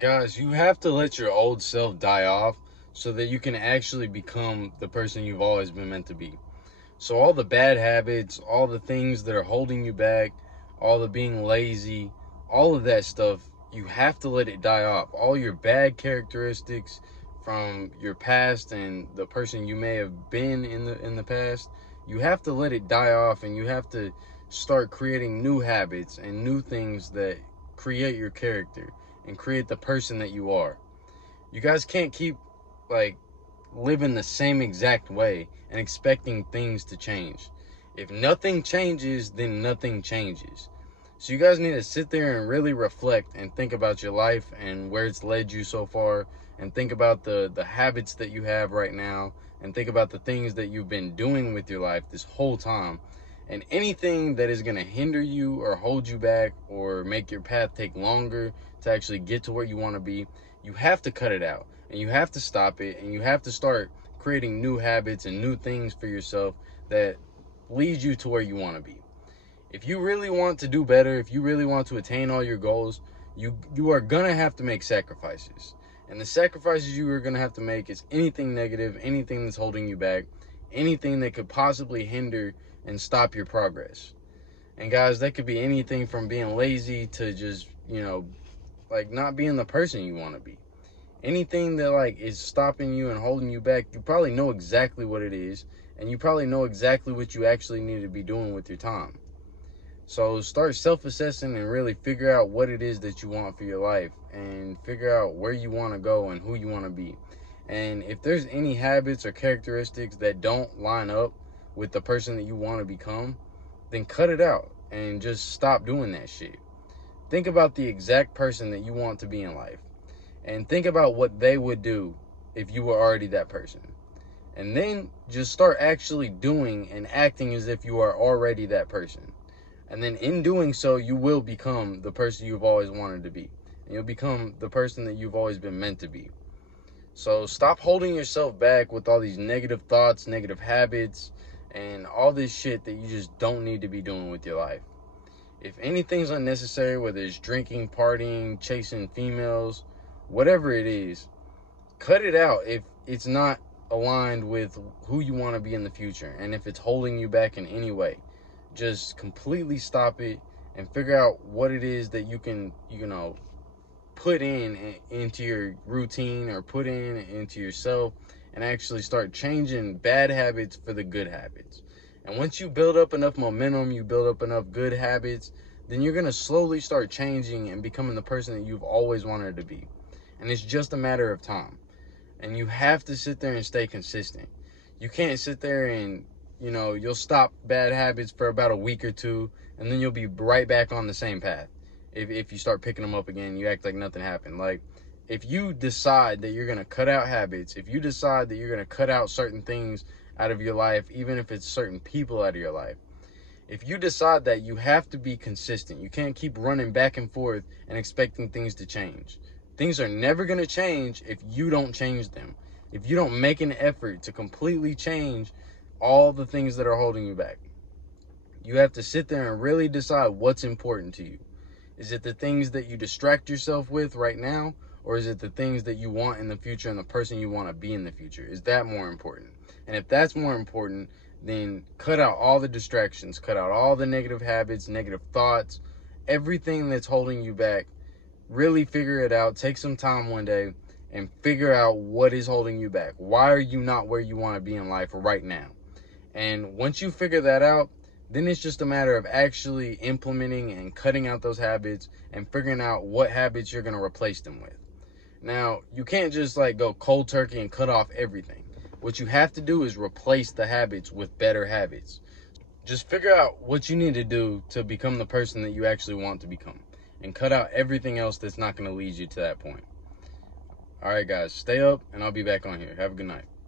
Guys, you have to let your old self die off so that you can actually become the person you've always been meant to be. So, all the bad habits, all the things that are holding you back, all the being lazy, all of that stuff, you have to let it die off. All your bad characteristics from your past and the person you may have been in the past, you have to let it die off, and you have to start creating new habits and new things that create your character and create the person that you are. You guys can't keep like living the same exact way and expecting things to change. If nothing changes, then nothing changes. So you guys need to sit there and really reflect and think about your life and where it's led you so far, and think about the habits that you have right now, and think about the things that you've been doing with your life this whole time. And anything that is going to hinder you or hold you back or make your path take longer to actually get to where you want to be, you have to cut it out, and you have to stop it, and you have to start creating new habits and new things for yourself that lead you to where you want to be. If you really want to do better, if you really want to attain all your goals, you are going to have to make sacrifices. And the sacrifices you are going to have to make is anything negative, anything that's holding you back, anything that could possibly hinder and stop your progress. And guys, that could be anything from being lazy to just, like not being the person you want to be. Anything that like is stopping you and holding you back, you probably know exactly what it is, and you probably know exactly what you actually need to be doing with your time. So start self-assessing and really figure out what it is that you want for your life, and figure out where you want to go and who you want to be. And if there's any habits or characteristics that don't line up with the person that you want to become, then cut it out and just stop doing that shit. Think about the exact person that you want to be in life, and think about what they would do if you were already that person. And then just start actually doing and acting as if you are already that person. And then in doing so, you will become the person you've always wanted to be. And you'll become the person that you've always been meant to be. So stop holding yourself back with all these negative thoughts, negative habits, and all this shit that you just don't need to be doing with your life. If anything's unnecessary, whether it's drinking, partying, chasing females, whatever it is, cut it out if it's not aligned with who you want to be in the future, and if it's holding you back in any way. Just completely stop it and figure out what it is that you can, put into your routine, or put into yourself, and actually start changing bad habits for the good habits. And once you build up enough momentum, you build up enough good habits, then you're going to slowly start changing and becoming the person that you've always wanted to be. And it's just a matter of time. And you have to sit there and stay consistent. You can't sit there and, you'll stop bad habits for about a week or two, and then you'll be right back on the same path. If you start picking them up again, you act like nothing happened. Like, if you decide that you're going to cut out habits, if you decide that you're going to cut out certain things out of your life, even if it's certain people out of your life, if you decide that, you have to be consistent. You can't keep running back and forth and expecting things to change. Things are never going to change if you don't change them. If you don't make an effort to completely change all the things that are holding you back. You have to sit there and really decide what's important to you. Is it the things that you distract yourself with right now? Or is it the things that you want in the future and the person you want to be in the future? Is that more important? And if that's more important, then cut out all the distractions, cut out all the negative habits, negative thoughts, everything that's holding you back. Really figure it out. Take some time one day and figure out what is holding you back. Why are you not where you want to be in life right now? And once you figure that out, then it's just a matter of actually implementing and cutting out those habits and figuring out what habits you're going to replace them with. Now, you can't just like go cold turkey and cut off everything. What you have to do is replace the habits with better habits. Just figure out what you need to do to become the person that you actually want to become, and cut out everything else that's not going to lead you to that point. All right, guys, stay up, and I'll be back on here. Have a good night.